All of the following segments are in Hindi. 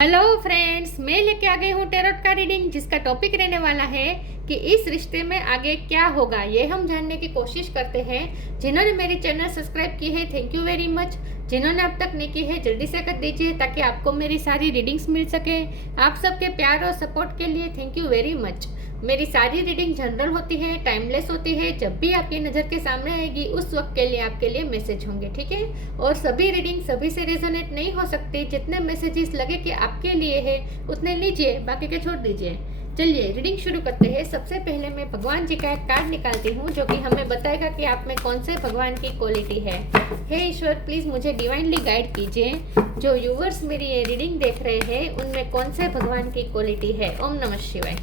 हेलो फ्रेंड्स, मैं लेके आ गई हूँ टैरोट का रीडिंग, जिसका टॉपिक रहने वाला है कि इस रिश्ते में आगे क्या होगा। ये हम जानने की कोशिश करते हैं। जिन्होंने मेरी चैनल सब्सक्राइब की है, थैंक यू वेरी मच। जिन्होंने अब तक नहीं की है, जल्दी से कर दीजिए ताकि आपको मेरी सारी रीडिंग्स मिल सके। आप सबके प्यार और सपोर्ट के लिए थैंक यू वेरी मच। मेरी सारी रीडिंग जनरल होती है, टाइमलेस होती है। जब भी आपकी नज़र के सामने आएगी उस वक्त के लिए आपके लिए मैसेज होंगे, ठीक है। और सभी रीडिंग सभी से रेजोनेट नहीं हो सकती। जितने मैसेजेस लगे कि आपके लिए है उतने लीजिए, बाकी के छोड़ दीजिए। चलिए रीडिंग शुरू करते हैं। सबसे पहले मैं भगवान जी का एक कार्ड निकालती हूँ जो कि हमें बताएगा कि आप में कौन से भगवान की क्वालिटी है। हे ईश्वर, प्लीज़ मुझे डिवाइनली गाइड कीजिए। जो व्यूवर्स मेरी ये रीडिंग देख रहे हैं उनमें कौन से भगवान की क्वालिटी है। ओम नमः शिवाय।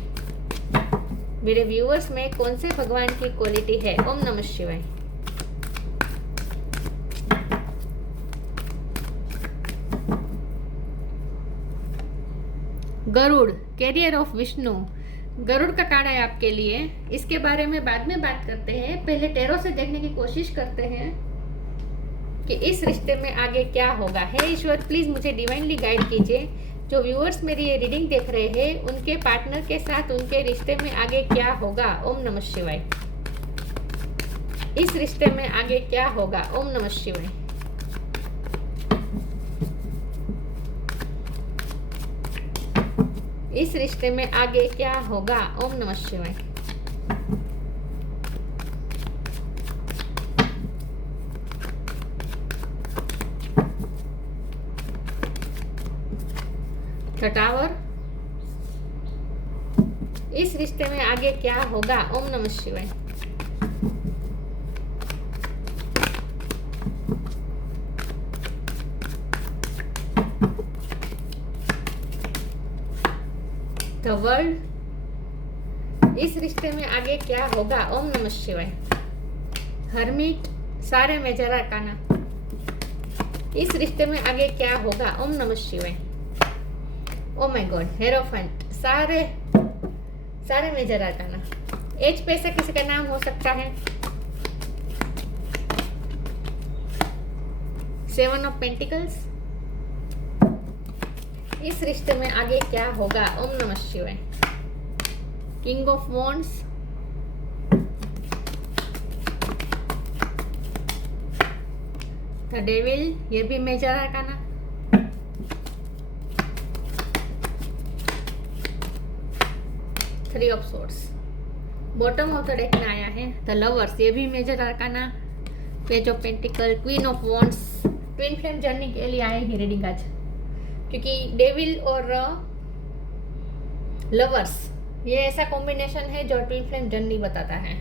मेरे व्यूअर्स में कौन से भगवान की क्वालिटी है। ओम नमः शिवाय। Garuda, carrier of Vishnu. गरुड़ का कार्ड है आपके लिए। इसके बारे में बाद में बात करते हैं। पहले टैरो से देखने की कोशिश करते हैं कि इस रिश्ते में आगे क्या होगा। हे ईश्वर, प्लीज मुझे डिवाइनली गाइड कीजिए। जो व्यूअर्स मेरी ये रीडिंग देख रहे हैं उनके पार्टनर के साथ उनके रिश्ते में आगे क्या होगा। ओम नमः शिवाय। इस रिश्ते में आगे क्या होगा। ओम नमः शिवाय। इस रिश्ते में आगे क्या होगा। ओम नमः शिवाय। The tower. इस रिश्ते में आगे क्या होगा। ओम नमः शिवाय। The world. इस रिश्ते में आगे क्या होगा। ओम नमः शिवाय। हर्मिट, सारे मेजर अरकाना। इस रिश्ते में आगे क्या होगा। ओम नमः शिवाय। ओ माय गॉड, हेरोफेंट, सारे मेजर अरकाना। एज पे से किसी का नाम हो सकता है। Seven of pentacles. इस रिश्ते में आगे क्या होगा। ओम नमः शिवाय। King of wands. The devil, ये भी major arcana. Three of swords. Bottom of the deck में आया है द लवर्स, ये भी major arcana. Page of pentacle, queen of wands. Twin flame journey के लिए आएगी रीडिंग आज, क्योंकि डेविल और लवर्स ये ऐसा कॉम्बिनेशन है जो ट्विन फ्लेम जर्नी बताता है,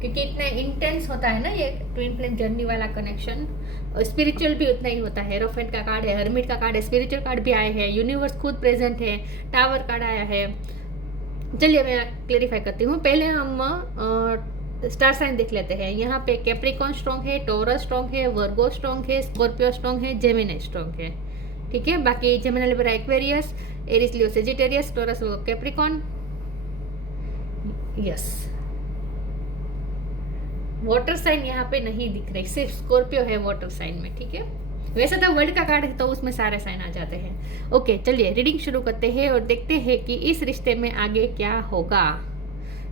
क्योंकि इतना इंटेंस होता है ना ये ट्विन फ्लेम जर्नी वाला कनेक्शन। और स्पिरिचुअल भी उतना ही होता है। हेरोफेंट का कार्ड है, हर्मिट का कार्ड है, स्पिरिचुअल कार्ड भी आए हैं, यूनिवर्स खुद प्रेजेंट है, टावर कार्ड आया है। चलिए मैं क्लेरिफाई करती हूँ। पहले हम स्टार साइन देख लेते हैं। यहाँ पे कैप्रिकॉन स्ट्रॉन्ग है, टॉरस स्ट्रॉन्ग है, वर्गो स्ट्रॉन्ग है, स्कॉर्पियो स्ट्रॉन्ग है, जेमिनी स्ट्रॉन्ग है, ठीक है। बाकी Gemini, Libra, Aquarius, Aries, Leo, Sagittarius, Taurus, Capricorn, yes. Water sign यहाँ पे नहीं दिख रही, सिर्फ स्कॉर्पियो है वाटर साइन में, ठीक है। वैसे तो वर्ल्ड का कार्ड है तो उसमें सारे साइन आ जाते हैं। ओके, चलिए रीडिंग शुरू करते हैं और देखते हैं कि इस रिश्ते में आगे क्या होगा।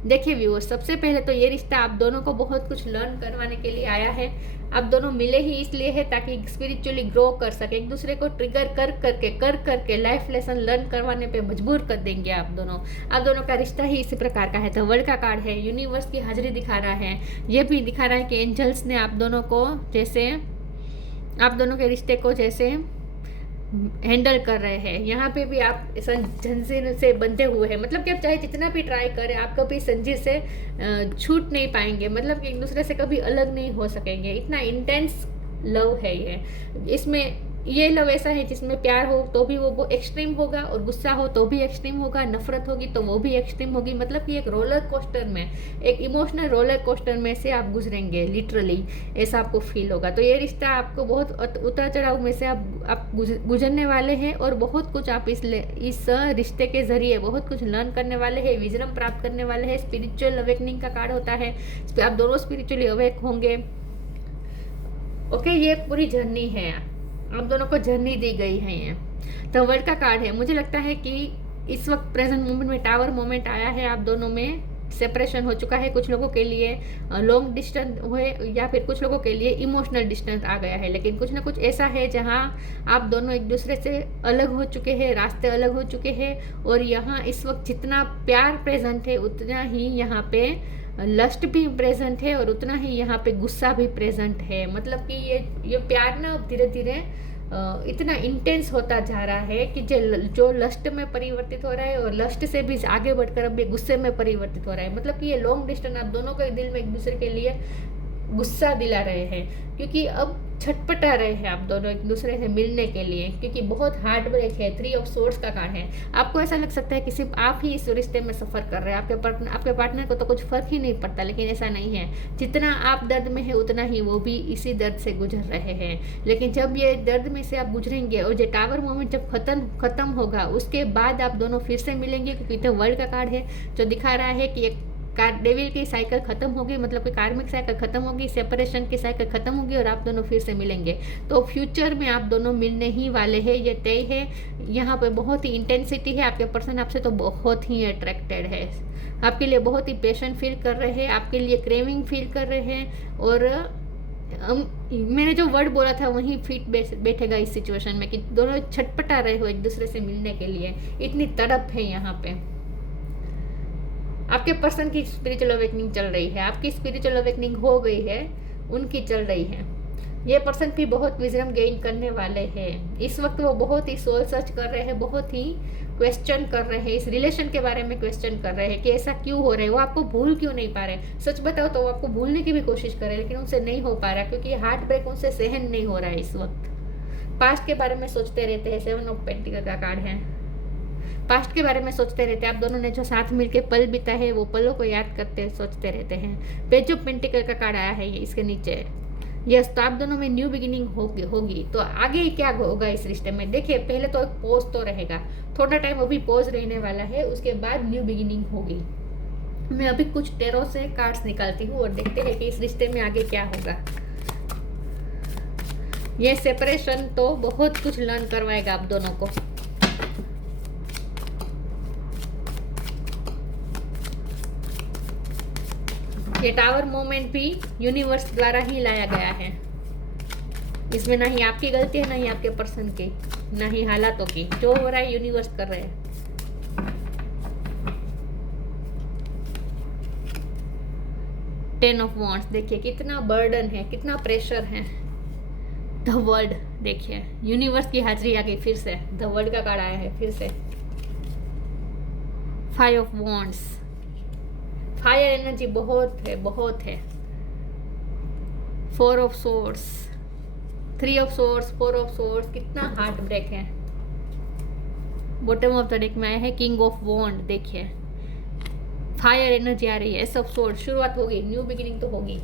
देखिए व्यूअर्स, सबसे पहले तो ये रिश्ता आप दोनों को बहुत कुछ लर्न करवाने के लिए आया है। आप दोनों मिले ही इसलिए है ताकि स्पिरिचुअली ग्रो कर सके, एक दूसरे को ट्रिगर कर करके लाइफ लेसन लर्न करवाने पे मजबूर कर देंगे आप दोनों का रिश्ता ही इसी प्रकार का है। तो वर्ल्ड का कार्ड है, यूनिवर्स की हाजिरी दिखा रहा है। ये भी दिखा रहा है कि एंजल्स ने आप दोनों के रिश्ते को जैसे हैंडल कर रहे हैं। यहाँ पे भी आप जंजीर से बंधे हुए हैं, मतलब कि आप चाहे जितना भी ट्राई करें आप कभी जंजीर से छूट नहीं पाएंगे, मतलब कि एक दूसरे से कभी अलग नहीं हो सकेंगे। इतना इंटेंस लव है ये। इसमें ये लव ऐसा है जिसमें प्यार हो तो भी वो एक्सट्रीम होगा, और गुस्सा हो तो भी एक्सट्रीम होगा, नफरत होगी तो वो भी एक्सट्रीम होगी। मतलब कि एक रोलर कोस्टर में, एक इमोशनल रोलर कोस्टर में से आप गुजरेंगे, लिटरली ऐसा आपको फील होगा। तो ये रिश्ता आपको बहुत उतार चढ़ाव में से आप गुजरने वाले हैं, और बहुत कुछ आप इस रिश्ते के जरिए बहुत कुछ लर्न करने वाले हैं, विजडम प्राप्त करने वाले हैं। स्पिरिचुअल अवेकनिंग का कार्ड होता है, आप दोनों स्पिरिचुअली अवेक होंगे। ओके, ये पूरी जर्नी है, आप दोनों को जर्नी दी गई है ये। तो वर्ल्ड का कार्ड है, मुझे लगता है कि इस वक्त प्रेजेंट मोमेंट में टावर मोमेंट आया है, आप दोनों में सेपरेशन हो चुका है। कुछ लोगों के लिए लॉन्ग डिस्टेंस हुए या फिर कुछ लोगों के लिए इमोशनल डिस्टेंस आ गया है, लेकिन कुछ ना कुछ ऐसा है जहां आप दोनों एक दूसरे से अलग हो चुके हैं, रास्ते अलग हो चुके हैं। और यहाँ इस वक्त जितना प्यार प्रेजेंट है उतना ही यहाँ पे लस्ट भी प्रेजेंट है और उतना ही यहाँ पे गुस्सा भी प्रेजेंट है। मतलब कि ये प्यार ना अब धीरे धीरे इतना इंटेंस होता जा रहा है कि जो लस्ट में परिवर्तित हो रहा है और लस्ट से भी आगे बढ़कर अब ये गुस्से में परिवर्तित हो रहा है। मतलब कि ये लॉन्ग डिस्टेंस आप दोनों के दिल में एक दूसरे के लिए गुस्सा दिला रहे हैं, क्योंकि अब छटपटा रहे हैं आप दोनों एक दूसरे से मिलने के लिए, क्योंकि बहुत हार्ट ब्रेक है। 3 ऑफ सोर्ड्स का कार्ड है। आपको ऐसा लग सकता है कि सिर्फ आप ही इस रिश्ते में सफ़र कर रहे हैं, आपके पार्टनर को तो कुछ फर्क ही नहीं पड़ता, लेकिन ऐसा नहीं है। जितना आप दर्द में है उतना ही वो भी इसी दर्द से गुजर रहे हैं। लेकिन जब ये दर्द में से आप गुजरेंगे और ये टावर मोमेंट जब खत्म होगा उसके बाद आप दोनों फिर से मिलेंगे, क्योंकि तो वर्ल्ड का कार्ड है जो दिखा रहा है कि एक डेविल की साइकिल खत्म होगी, मतलब कि कार्मिक साइकिल खत्म होगी, सेपरेशन की साइकिल खत्म होगी और आप दोनों फिर से मिलेंगे। तो फ्यूचर में आप दोनों मिलने ही वाले हैं, ये तय है। यहाँ पे बहुत ही इंटेंसिटी है, आपके पर्सन आपसे तो बहुत ही अट्रैक्टेड है, आपके लिए बहुत ही पेशेंट फील कर रहे हैं, आपके लिए क्रेविंग फील कर रहे हैं। और मैंने जो वर्ड बोला था वहीं फिट बैठेगा इस सिचुएशन में कि दोनों छटपटा रहे हो एक दूसरे से मिलने के लिए, इतनी तड़प है यहाँ पे। आपके पर्सन की स्पिरिचुअल अवेकनिंग चल रही है, आपकी स्पिरिचुअल अवेकनिंग हो गई है, उनकी चल रही है। ये पर्सन भी बहुत विजडम गेन करने वाले हैं। इस वक्त वो बहुत ही सोल सर्च कर रहे हैं, बहुत ही क्वेश्चन कर रहे हैं, इस रिलेशन के बारे में क्वेश्चन कर रहे हैं कि ऐसा क्यों हो रहा है, वो आपको भूल क्यों नहीं पा रहे। सच बताओ तो वो आपको भूलने की भी कोशिश कर रहे हैं, लेकिन उनसे नहीं हो पा रहा, क्योंकि हार्ट ब्रेक उनसे सहन नहीं हो रहा है इस वक्त। पास्ट के बारे में सोचते रहते हैं, 7 ऑफ पेंटिकल का कार्ड है। पास्ट के बारे में सोचते रहते हैं, आप दोनों ने जो साथ मिलके पल बिता है वो पलों को याद करते सोचते रहते हैं। पेज ऑफ पेंटिकल का कार्ड आया है ये इसके नीचे। यस, तो आप दोनों में न्यू बिगिनिंग होगी। तो आगे क्या होगा इस रिश्ते में, देखिए पहले तो एक पॉज तो रहेगा, थोड़ा टाइम अभी पॉज रहने वाला है, उसके बाद न्यू बिगिनिंग होगी। मैं अभी कुछ टेरो से कार्ड्स निकालती हूँ और देखते हैं कि इस रिश्ते में आगे क्या होगा। ये सेपरेशन तो बहुत कुछ लर्न करवाएगा आप दोनों को। ये टावर मोमेंट भी यूनिवर्स द्वारा ही लाया गया है, इसमें ना ही आपकी गलती है, ना ही आपके पर्सन की, ना ही हालातों की। जो हो रहा है यूनिवर्स कर रहे हैं। टेन ऑफ वॉन्ड्स, देखिए कितना बर्डन है, कितना प्रेशर है। द वर्ल्ड, देखिए यूनिवर्स की हाजिरी आ गई फिर से, द वर्ल्ड का कार्ड आया है फिर से। 5 ऑफ वॉन्ड्स, फायर एनर्जी बहुत है। 4 of swords, 3 of swords, 4 of swords, कितना हार्ट ब्रेक है। बॉटम ऑफ द डेक में आया है किंग ऑफ वॉन्ड, देखिए फायर एनर्जी आ रही है। एस ऑफ सोर्ड, शुरुआत होगी, न्यू बिगिनिंग तो होगी।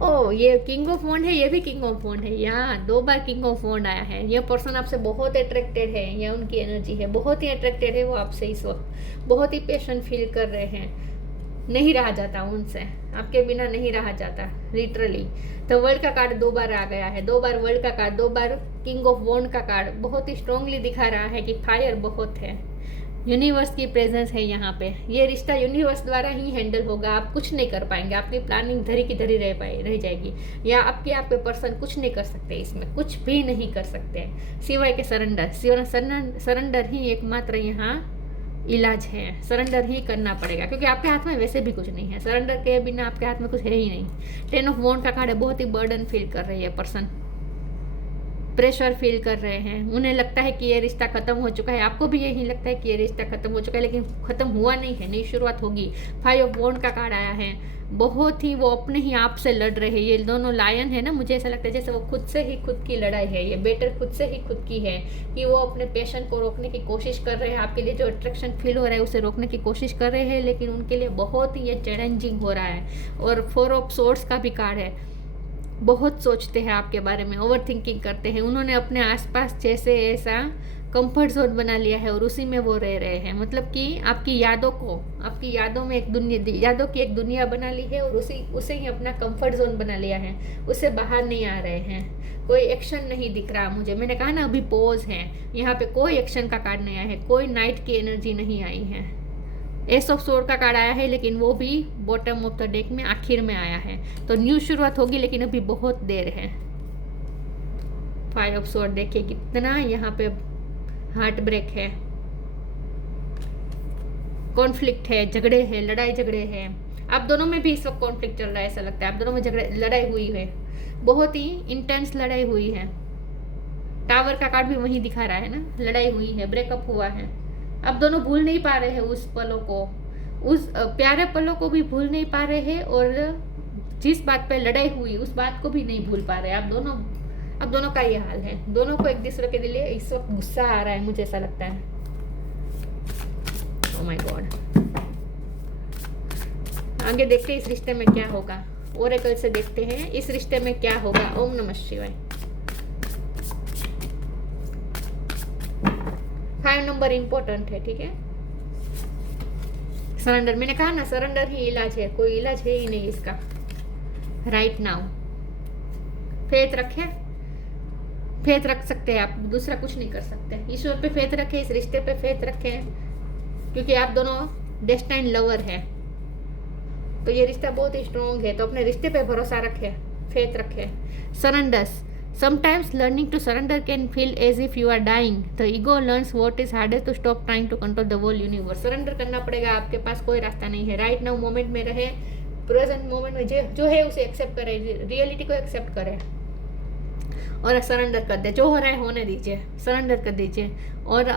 ओह, ये किंग ऑफ वॉन्ड है, ये भी किंग ऑफ वॉन्ड है। यहाँ 2 बार किंग ऑफ वॉन्ड आया है। ये पर्सन आपसे बहुत अट्रैक्टेड है, ये उनकी एनर्जी है, बहुत ही अट्रैक्टेड है वो आपसे इस वक्त, बहुत ही पेशेंट फील कर रहे हैं। नहीं रहा जाता उनसे, आपके बिना नहीं रहा जाता लिटरली। तो वर्ल्ड का कार्ड 2 बार आ गया है, 2 बार वर्ल्ड का कार्ड, 2 बार किंग ऑफ वॉन्ड का कार्ड, बहुत ही स्ट्रांगली दिखा रहा है कि फायर बहुत है, यूनिवर्स की प्रेजेंस है यहाँ पे। ये रिश्ता यूनिवर्स द्वारा ही हैंडल होगा, आप कुछ नहीं कर पाएंगे, आपकी प्लानिंग धरी की धरी रह जाएगी, या आपके पर्सन कुछ नहीं कर सकते, इसमें कुछ भी नहीं कर सकते सिवाय के सरेंडर। सरेंडर ही एकमात्र यहाँ इलाज है, सरेंडर ही करना पड़ेगा, क्योंकि आपके हाथ में वैसे भी कुछ नहीं है, सरेंडर के बिना आपके हाथ में कुछ है ही नहीं। 10 ऑफ वॉन्ड का कार्ड है, बहुत ही बर्डन फील कर रही है पर्सन, प्रेशर फील कर रहे हैं, उन्हें लगता है कि ये रिश्ता खत्म हो चुका है, आपको भी यही लगता है कि ये रिश्ता खत्म हो चुका है, लेकिन खत्म हुआ नहीं है, नई शुरुआत होगी। 5 ऑफ वॉन्ड का कार्ड आया है, बहुत ही वो अपने ही आप से लड़ रहे हैं। ये दोनों लायन है ना, मुझे ऐसा लगता है जैसे वो खुद से ही खुद की लड़ाई है, ये बेटर खुद से ही खुद की है, कि वो अपने पेशेंट को रोकने की कोशिश कर रहे हैं, आपके लिए जो अट्रैक्शन फील हो रहा है उसे रोकने की कोशिश कर रहे हैं, लेकिन उनके लिए बहुत ही ये चैलेंजिंग हो रहा है। और 4 ऑफ सोर्ड्स का भी कार्ड है, बहुत सोचते हैं आपके बारे में, ओवर थिंकिंग करते हैं, उन्होंने अपने आसपास जैसे ऐसा कंफर्ट जोन बना लिया है और उसी में वो रह रहे हैं। मतलब कि आपकी यादों में यादों की एक दुनिया बना ली है और उसे ही अपना कंफर्ट जोन बना लिया है, उससे बाहर नहीं आ रहे हैं। कोई एक्शन नहीं दिख रहा मुझे, मैंने कहा ना अभी पॉज है, यहाँ पे कोई एक्शन का कार्ड नहीं आया है, कोई नाइट की एनर्जी नहीं आई है। एस ऑफ सोर्ड का कार्ड आया है, लेकिन वो भी बॉटम ऑफ द डेक में आखिर में आया है। तो न्यू शुरुआत होगी, लेकिन अभी बहुत देर है। 5 ऑफ सोर्ड देखिए कितना यहाँ पे हार्ट ब्रेक है, कॉन्फ्लिक्ट है, झगड़े हैं, लड़ाई झगड़े हैं। आप दोनों में भी इस वक्त कॉन्फ्लिक्ट चल रहा है, ऐसा लगता है आप दोनों में लड़ाई हुई है, बहुत ही इंटेंस लड़ाई हुई है। टावर का कार्ड भी वही दिखा रहा है ना, लड़ाई हुई है, ब्रेकअप हुआ है। आप दोनों भूल नहीं पा रहे हैं उस पलों को, उस प्यारे पलों को भी भूल नहीं पा रहे हैं, और जिस बात पे लड़ाई हुई उस बात को भी नहीं भूल पा रहे। आप दोनों का ये हाल है। दोनों को एक दूसरे के लिए इस वक्त गुस्सा आ रहा है, मुझे ऐसा लगता है। Oh my God. आगे देखते हैं इस रिश्ते में क्या होगा, ओरेकल से देखते हैं इस रिश्ते में क्या होगा। ओम नमः शिवाय। 5 नंबर इंपॉर्टेंट है, ठीक है। सरेंडर, मैंने कहा ना सरेंडर ही इलाज है, कोई इलाज है ही नहीं इसका राइट नाउ। फेथ रखें, फेथ रख सकते हैं आप, दूसरा कुछ नहीं कर सकते। ईश्वर पे फेथ रखें, इस रिश्ते पे फेथ रखें, क्योंकि आप दोनों डेस्टाइन लवर है, तो ये रिश्ता बहुत ही स्ट्रॉन्ग है। तो अपने रिश्ते पे भरोसा रखें, फेथ रखें। Surrenders, sometimes learning to surrender can feel as if you are dying. The ego learns what is hardest to stop trying to control the whole universe. Surrender करना पड़ेगा, आपके पास कोई रास्ता नहीं है। राइट नाउ मोमेंट में रहे, प्रेजेंट मोमेंट में जो है उसे एक्सेप्ट करें, रियलिटी को एक्सेप्ट करें और सरेंडर कर दे। जो हो रहा है होने दीजिए, सरेंडर कर दीजिए और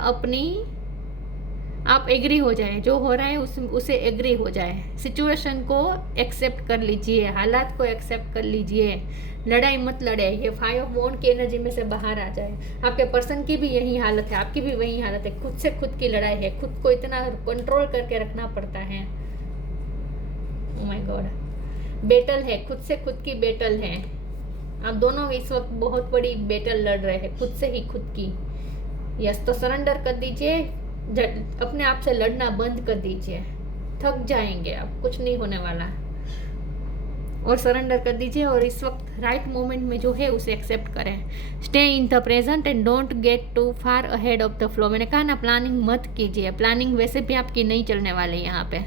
आप एग्री हो जाए, जो हो रहा है उसे एग्री हो जाए। सिचुएशन को एक्सेप्ट कर लीजिए, हालात को एक्सेप्ट कर लीजिए, लड़ाई मत लड़े। ये 5 ऑफ वॉन्ड की एनर्जी में से बाहर आ जाए। आपके पर्सन की भी यही हालत है, आपकी भी वही हालत है, खुद से खुद की लड़ाई है, खुद को इतना कंट्रोल करके रखना पड़ता है। ओह माय गॉड, बैटल है, खुद से खुद की बैटल है। आप दोनों इस वक्त बहुत बड़ी बैटल लड़ रहे हैं, खुद से ही खुद की। यस, तो सरेंडर कर दीजिए, अपने आप से लड़ना बंद कर दीजिए, थक जाएंगे आप, कुछ नहीं होने वाला। और सरेंडर कर दीजिए और इस वक्त राइट मोमेंट में जो है उसे एक्सेप्ट करें। Stay in the present and don't get too far ahead of the flow. मैंने कहा ना प्लानिंग मत कीजिए, प्लानिंग वैसे भी आपकी नहीं चलने वाली यहाँ पे।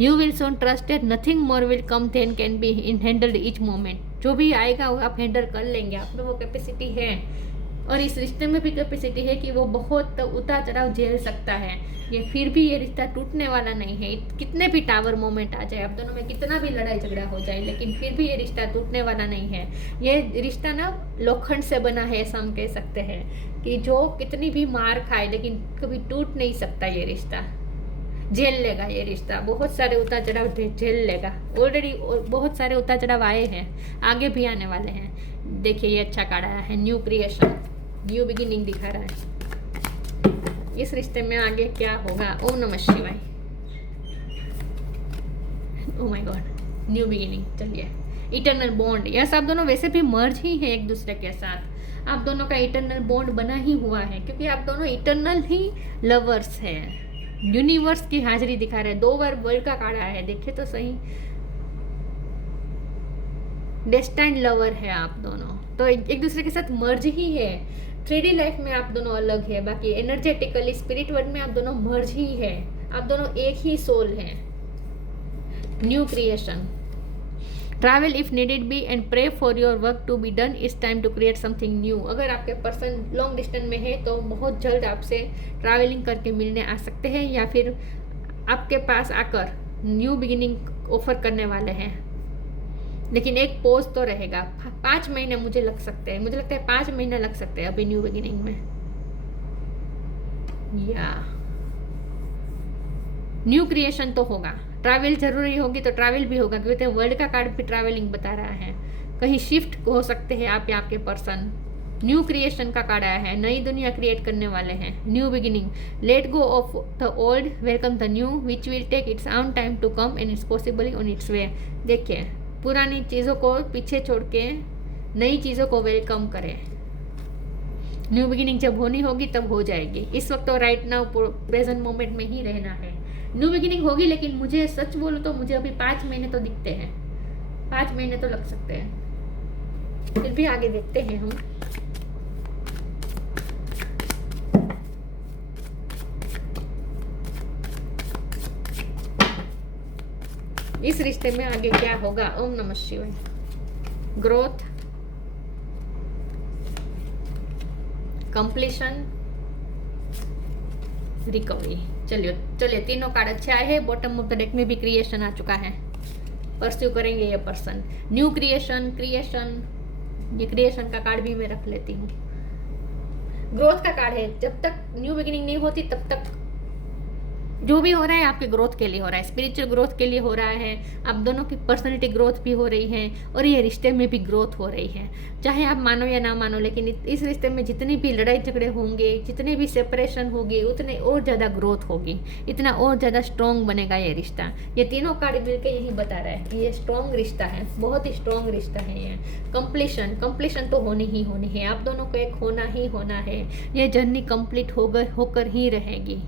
You will soon trusted, nothing more will come than can be in handled each moment. जो भी आएगा वो आप हैंडल कर लेंगे, आप में वो कैपेसिटी है। और इस रिश्ते में भी कैपेसिटी है कि वो बहुत उतार चढ़ाव झेल सकता है। ये फिर भी ये रिश्ता टूटने वाला नहीं है। कितने भी टावर मोमेंट आ जाए, आप दोनों में कितना भी लड़ाई झगड़ा हो जाए, लेकिन फिर भी ये रिश्ता टूटने वाला नहीं है। ये रिश्ता ना लोखंड से बना है, ऐसा हम कह सकते हैं कि जो कितनी भी मार खाए लेकिन कभी टूट नहीं सकता। ये रिश्ता झेल लेगा, ये रिश्ता बहुत सारे उतार चढ़ाव झेल लेगा। ऑलरेडी बहुत सारे उतार चढ़ाव आए हैं, आगे भी आने वाले हैं। देखिए ये अच्छा कार्ड आया है, न्यू क्रिएशन, न्यू बिगिनिंग दिखा रहा है। इस रिश्ते में आगे क्या होगा। ओम नमः शिवाय। Oh my God, new beginning. चलिए, इटर्नल बॉन्ड। यस, आप दोनों वैसे भी मर्ज ही हैं एक दूसरे के साथ। आप दोनों का इटर्नल बॉन्ड बना ही हुआ है, क्योंकि आप दोनों इटर्नल ही लवर्स हैं। यूनिवर्स की हाजिरी दिखा रहे हैं। 2 बार वर्ल्ड का कार्ड आया है, देखिए तो सही। डेस्टाइन्ड लवर है आप दोनों, तो एक दूसरे के साथ मर्ज ही है। 3D लाइफ में आप दोनों अलग है, बाकी एनर्जेटिकली स्पिरिट वर्ल्ड में आप दोनों मर्ज ही है। आप दोनों एक ही सोल हैं। New creation. Travel if needed be and pray for your work to be done. It's time to create something new. अगर आपके पर्सन लॉन्ग डिस्टेंस में है तो बहुत जल्द आपसे ट्रैवलिंग करके मिलने आ सकते हैं, या फिर आपके पास आकर न्यू बिगिनिंग ऑफर करने वाले हैं। लेकिन एक पोज तो रहेगा। 5 महीने मुझे लग सकते हैं, मुझे लगता है 5 महीने लग सकते हैं अभी न्यू बिगिनिंग में। या न्यू क्रिएशन तो होगा, ट्रैवल जरूरी होगी तो ट्रैवल भी होगा, क्योंकि वर्ल्ड का कार्ड भी ट्रैवलिंग बता रहा है। कहीं शिफ्ट हो सकते हैं आप या आपके पर्सन। न्यू क्रिएशन का कार्ड आया है, नई दुनिया क्रिएट करने वाले हैं। New beginning. Let go of the old, welcome the new which will take its own time to come and it's possibly on its way. देखिए, पुरानी चीज़ों को पीछे छोड़ के नई चीज़ों को वेलकम करें। न्यू बिगिनिंग जब होनी होगी तब हो जाएगी। इस वक्त तो राइट नाउ प्रेजेंट मोमेंट में ही रहना है। न्यू बिगिनिंग होगी, लेकिन मुझे सच बोलूं तो मुझे अभी 5 महीने तो दिखते हैं, 5 महीने तो लग सकते हैं, फिर भी आगे देखते हैं हम। इस रिश्ते में आगे क्या होगा? ओम नमः शिवाय। Growth, completion, recovery. चलिए तीनों कार्ड अच्छे आए हैं। बॉटम ऑफ द डेक में भी क्रिएशन आ चुका है। परस्यू करेंगे ये पर्सन, न्यू क्रिएशन। ये क्रिएशन का कार्ड भी मैं रख लेती हूँ। ग्रोथ का कार्ड है। जब तक न्यू बिगिनिंग नहीं होती तब तक जो भी हो रहा है आपके ग्रोथ के लिए हो रहा है, स्पिरिचुअल ग्रोथ के लिए हो रहा है। आप दोनों की पर्सनैलिटी ग्रोथ भी हो रही है और ये रिश्ते में भी ग्रोथ हो रही है। चाहे आप मानो या ना मानो, लेकिन इस रिश्ते में जितनी भी लड़ाई झगड़े होंगे, जितने भी सेपरेशन होगी, उतने और ज़्यादा ग्रोथ होगी, इतना और ज़्यादा स्ट्रॉन्ग बनेगा ये रिश्ता। ये तीनों कार्ड मिलकर यही बता रहा है कि ये स्ट्रॉन्ग रिश्ता है, बहुत ही स्ट्रॉन्ग रिश्ता है ये। कंप्लीशन तो होनी ही होनी है। आप दोनों को एक होना ही होना है। ये जर्नी कंप्लीट होकर ही रहेगी।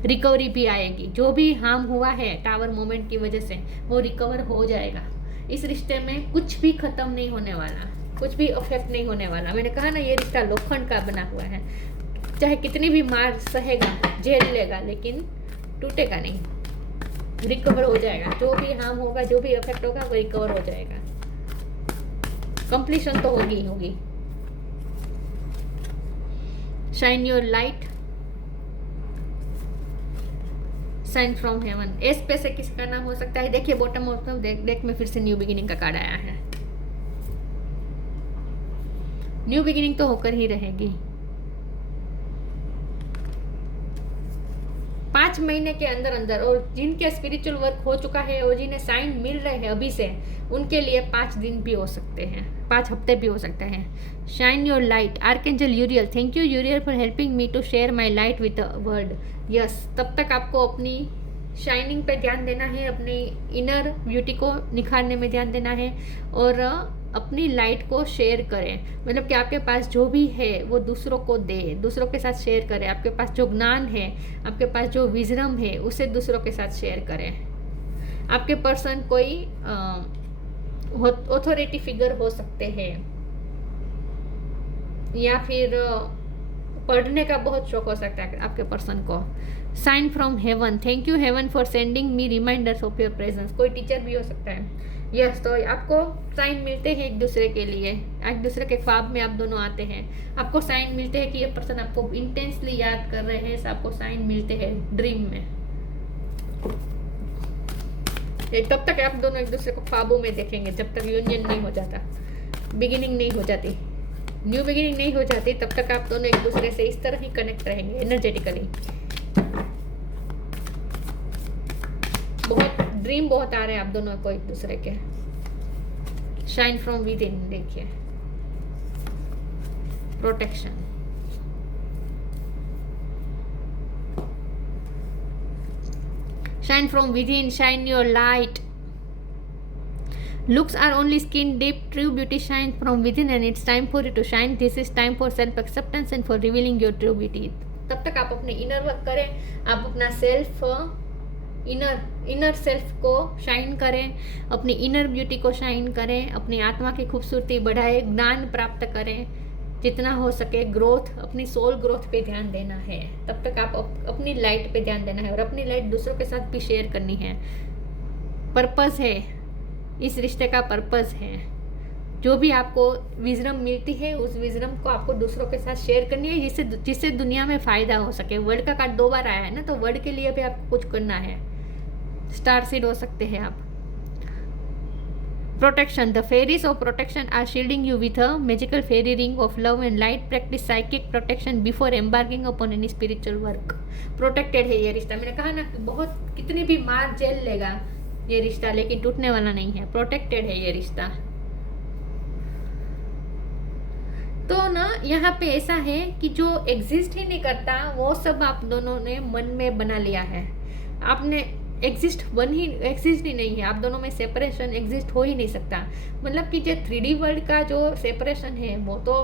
रिकवरी भी आएगी। जो भी हार्म हुआ है टावर मोमेंट की वजह से, वो रिकवर हो जाएगा। इस रिश्ते में कुछ भी खत्म नहीं होने वाला, कुछ भी अफेक्ट नहीं होने वाला। मैंने कहा ना, ये रिश्ता लोखंड का बना हुआ है। चाहे कितनी भी मार सहेगा, झेल लेगा, लेकिन टूटेगा नहीं, रिकवर हो जाएगा। जो भी हार्म होगा, जो भी अफेक्ट होगा, वो रिकवर हो जाएगा। कंप्लीशन तो होगी। Shine your light, sign from heaven. S पे से किसका नाम हो सकता है? देखिए बॉटम ऑफ द डेक में फिर से न्यू बिगिनिंग का कार्ड आया है। न्यू बिगिनिंग तो होकर ही रहेगी। 5 महीने के अंदर और जिनके स्पिरिचुअल वर्क हो चुका है और जिन्हें साइन मिल रहे हैं अभी से, उनके लिए 5 दिन भी हो सकते हैं, 5 हफ्ते भी हो सकते हैं। Shine your light, archangel Uriel. Thank you Uriel for helping me to share my light with the world. Yes, तब तक आपको अपनी शाइनिंग पे ध्यान देना है, अपनी इनर ब्यूटी को निखारने में ध्यान देना है और अपनी लाइट को शेयर करें। मतलब कि आपके पास जो भी है वो दूसरों को दे, दूसरों के साथ शेयर करें। आपके पास जो ज्ञान है, आपके पास जो विजडम है, उसे दूसरों के साथ शेयर करें। आपके पर्सन कोई ऑथोरिटी फिगर हो सकते हैं, या फिर पढ़ने का बहुत शौक हो सकता है आपके पर्सन को। Sign from heaven, thank you heaven for sending me reminders of your presence. कोई टीचर भी हो सकता है। यस, तो आपको साइन मिलते हैं एक दूसरे के लिए, एक दूसरे के ख्वाब में आप दोनों आते हैं। आपको साइन मिलते हैं कि ये पर्सन आपको इंटेंसली याद कर रहे हैं। आपको साइन मिलते हैं ड्रीम में। तब तक आप दोनों एक दूसरे को ख्वाबों में देखेंगे, जब तक यूनियन नहीं हो जाता, बिगिनिंग नहीं हो जाती, न्यू बिगिनिंग नहीं हो जाती, तब तक आप दोनों एक दूसरे से इस तरह ही कनेक्ट रहेंगे एनर्जेटिकली। ड्रीम बहुत आ रहे हैं आप दोनों को एक दूसरे के। शाइन फ्रॉम विद इन, देखिए protection. Shine from with in, shine your light. Looks are only skin deep, true beauty shines from within and it's time for you to shine. This is time for self acceptance and for revealing your true beauty. तब तक आप अपने इनर वर्क करें, आप अपना सेल्फ इनर सेल्फ को शाइन करें, अपनी इनर ब्यूटी को शाइन करें, अपनी आत्मा की खूबसूरती बढ़ाएं, ज्ञान प्राप्त करें, जितना हो सके ग्रोथ, अपनी सोल ग्रोथ पे ध्यान देना है। तब तक आप अपनी लाइट पे ध्यान देना है और अपनी लाइट दूसरों के साथ भी शेयर करनी है। पर्पस है, इस रिश्ते का पर्पस है। जो भी आपको विजडम मिलती है, उस विजडम को आपको दूसरों के साथ शेयर करनी है, जिससे दुनिया में फ़ायदा हो सके। वर्ल्ड का कार्ड 2 बार आया है ना, तो वर्ल्ड के लिए भी आपको कुछ करना है। स्टार सीड हो सकते हैं आप। Protection, the fairies of protection are shielding you with a magical fairy ring of love and light. Practice psychic protection before embarking upon any spiritual work. Protected है ये रिश्ता। मैंने कहा ना, बहुत कितनी भी मार झेल लेगा ये रिश्ता, लेकिन टूटने वाला नहीं है। प्रोटेक्टेड है ये रिश्ता। तो ना यहाँ पे ऐसा है कि जो एग्जिस्ट ही नहीं करता, वो सब आप दोनों ने मन में बना लिया है। आपने एग्जिस्ट ही नहीं है। आप दोनों में सेपरेशन एग्जिस्ट हो ही नहीं सकता। मतलब कि जो 3D वर्ल्ड का जो सेपरेशन है, वो तो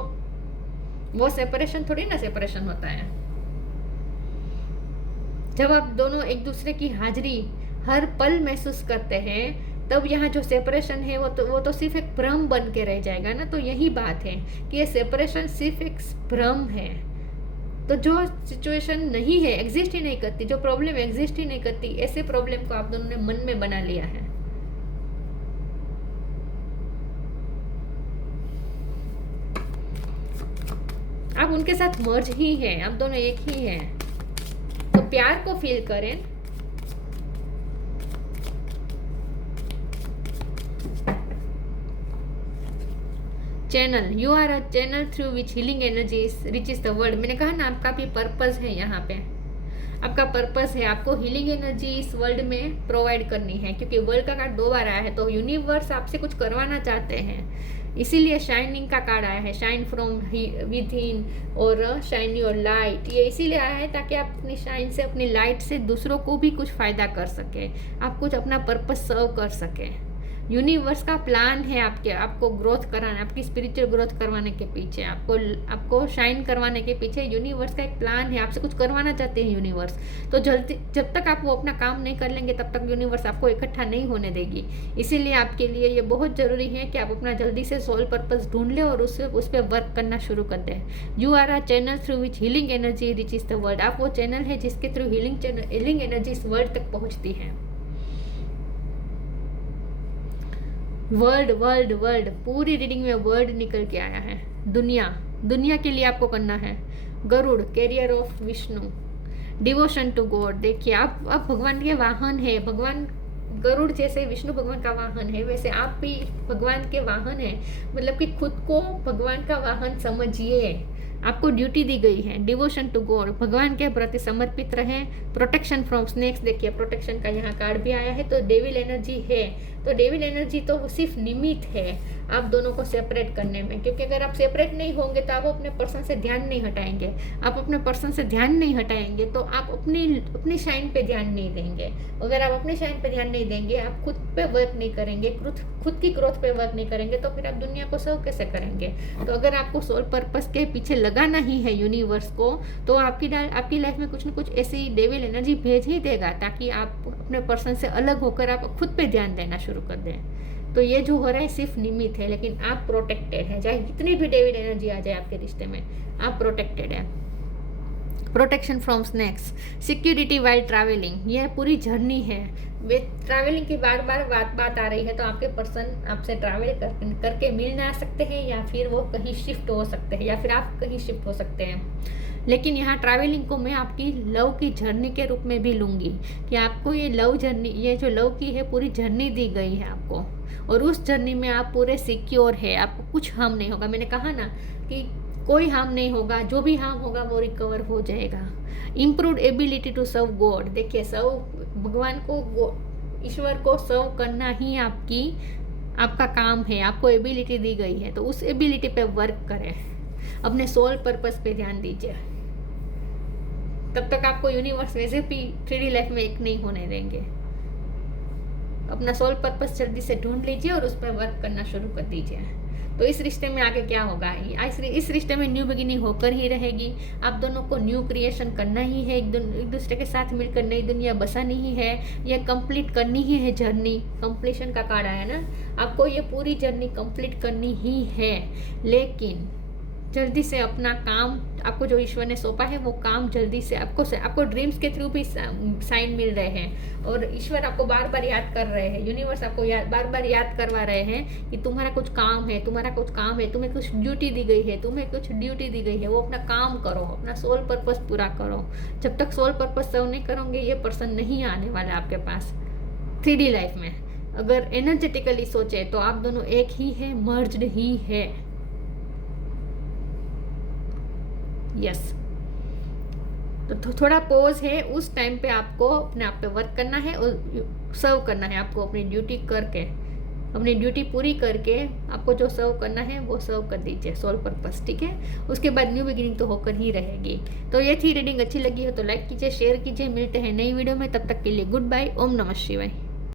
वो सेपरेशन थोड़ी ना सेपरेशन होता है। जब आप दोनों एक दूसरे की हाजिरी हर पल महसूस करते हैं तब यहाँ जो सेपरेशन है वो तो सिर्फ एक भ्रम बन के रह जाएगा ना। तो यही बात है कि ये सेपरेशन सिर्फ एक भ्रम है। तो जो सिचुएशन नहीं है, एग्जिस्ट ही नहीं करती, जो प्रॉब्लम एग्जिस्ट ही नहीं करती, ऐसे प्रॉब्लम को आप दोनों ने मन में बना लिया है। आप उनके साथ मर्ज ही है, आप दोनों एक ही है। तो प्यार को फील करें। Channel, you are a channel through which healing energies reaches the world. मैंने कहा ना आपका भी पर्पस है, यहाँ पे आपका पर्पस है, आपको हीलिंग एनर्जी इस वर्ल्ड में प्रोवाइड करनी है। क्योंकि वर्ल्ड का कार्ड 2 बार आया है, तो यूनिवर्स आपसे कुछ करवाना चाहते हैं, इसीलिए शाइनिंग का कार्ड आया है, शाइन फ्रॉम विद इन और शाइन योर लाइट। ये इसीलिए आया है ताकि आप अपनी शाइन से, अपनी लाइट से दूसरों को भी कुछ फ़ायदा कर सके, आप कुछ अपना पर्पस सर्व कर सके। यूनिवर्स का प्लान है आपको ग्रोथ कराना, आपकी स्पिरिचुअल ग्रोथ करवाने के पीछे, आपको शाइन करवाने के पीछे यूनिवर्स का एक प्लान है। आपसे कुछ करवाना चाहते हैं यूनिवर्स। तो जब तक आप वो अपना काम नहीं कर लेंगे तब तक यूनिवर्स आपको इकट्ठा नहीं होने देगी। इसीलिए आपके लिए ये बहुत ज़रूरी है कि आप अपना जल्दी से सोल पर्पस ढूंढ लें और उस पर वर्क करना शुरू कर दें। You are a channel through which healing energy reaches the world. आप वो चैनल है जिसके थ्रू हीलिंग एनर्जी इस वर्ल्ड तक पहुँचती है। वर्ल्ड पूरी रीडिंग में वर्ड निकल के आया है। दुनिया के लिए आपको करना है। Garuda, carrier of Vishnu, devotion to God. देखिए आप भगवान के वाहन है। भगवान गरुड़ जैसे विष्णु भगवान का वाहन है, वैसे आप भी भगवान के वाहन है। मतलब कि खुद को भगवान का वाहन समझिए। आपको ड्यूटी दी गई है, डिवोशन टू गॉड, भगवान के प्रति समर्पित रहें। प्रोटेक्शन फ्रॉम स्नेक्स, देखिए प्रोटेक्शन का यहाँ कार्ड भी आया है। तो डेविल एनर्जी है, तो डेविल एनर्जी तो सिर्फ निमित्त है आप दोनों को सेपरेट करने में। क्योंकि अगर आप सेपरेट नहीं होंगे तो आप अपने पर्सन से ध्यान नहीं हटाएंगे। आप अपने पर्सन से ध्यान नहीं हटाएंगे तो आप अपनी शाइन पे ध्यान नहीं देंगे। अगर आप अपनी शाइन पे ध्यान नहीं देंगे, आप खुद पे वर्क नहीं करेंगे, खुद की ग्रोथ पे वर्क नहीं करेंगे, तो फिर आप दुनिया को सर्व कैसे करेंगे। तो अगर आपको सोल पर्पस के पीछे लगाना ही है यूनिवर्स को, तो आपकी लाइफ में कुछ न कुछ ऐसी डेविल एनर्जी भेज ही देगा ताकि आप अपने पर्सन से अलग होकर आप खुद पे ध्यान देना शुरू कर दें। तो ये जो हो रहा है सिर्फ निमित्त है, लेकिन आप प्रोटेक्टेड हैं। चाहे कितनी भी डेविल एनर्जी आ जाए आपके रिश्ते में, आप प्रोटेक्टेड हैं। Protection from snacks, security while travelling, यह पूरी जर्नी है। वे ट्रैवलिंग की बार बार बात आ रही है, तो आपके पर्सन आपसे ट्रैवल करके मिलना आ सकते हैं, या फिर वो कहीं शिफ्ट हो सकते हैं, या फिर आप कहीं शिफ्ट हो सकते हैं। लेकिन यहाँ ट्रैवलिंग को मैं आपकी लव की जर्नी के रूप में भी लूँगी कि आपको ये लव जर्नी, ये जो लव की है पूरी जर्नी दी गई है आपको, और उस जर्नी में आप पूरे सिक्योर है, आपको कुछ हार्म नहीं होगा। मैंने कहा ना कि कोई हार्म नहीं होगा, जो भी हार्म होगा वो रिकवर हो जाएगा। Improved ability to serve God, देखिए सर्व भगवान को, ईश्वर को सर्व करना ही आपका काम है। आपको एबिलिटी दी गई है, तो उस एबिलिटी पे वर्क करें, अपने सोल पर्पस पे ध्यान दीजिए। तब तक आपको यूनिवर्स वैसे भी 3D लाइफ में एक नहीं होने देंगे। अपना सोल पर्पस जल्दी से ढूंढ लीजिए और उस पर वर्क करना शुरू कर दीजिए। तो इस रिश्ते में आगे क्या होगा, इस रिश्ते में न्यू बिगिनिंग होकर ही रहेगी। आप दोनों को न्यू क्रिएशन करना ही है, एक दूसरे के साथ मिलकर नई दुनिया बसानी ही है, या कंप्लीट करनी ही है जर्नी। कंप्लीशन का कार्ड आया ना, आपको ये पूरी जर्नी कंप्लीट करनी ही है। लेकिन जल्दी से अपना काम, आपको जो ईश्वर ने सौंपा है वो काम जल्दी से आपको ड्रीम्स के थ्रू भी साइन मिल रहे हैं, और ईश्वर आपको बार बार याद कर रहे हैं, यूनिवर्स आपको बार बार याद करवा रहे हैं कि तुम्हारा कुछ काम है, तुम्हें कुछ ड्यूटी दी गई है, वो अपना काम करो, अपना सोल पर्पस पूरा करो। जब तक सोल पर्पस सर्व नहीं करोगे, ये पर्सन नहीं आने वाला आपके पास 3D लाइफ में। अगर एनर्जेटिकली सोचे तो आप दोनों एक ही है, मर्ज्ड ही है। यस तो थोड़ा पॉज है, उस टाइम पे आपको अपने आप पे वर्क करना है और सर्व करना है। आपको अपनी ड्यूटी करके, अपनी ड्यूटी पूरी करके आपको जो सर्व करना है वो सर्व कर दीजिए, सोल पर्पस, ठीक है। उसके बाद न्यू बिगिनिंग तो होकर ही रहेगी। तो ये थी रीडिंग, अच्छी लगी हो तो लाइक कीजिए, शेयर कीजिए। मिलते हैं नई वीडियो में, तब तक के लिए गुड बाय। ओम नमः शिवाय।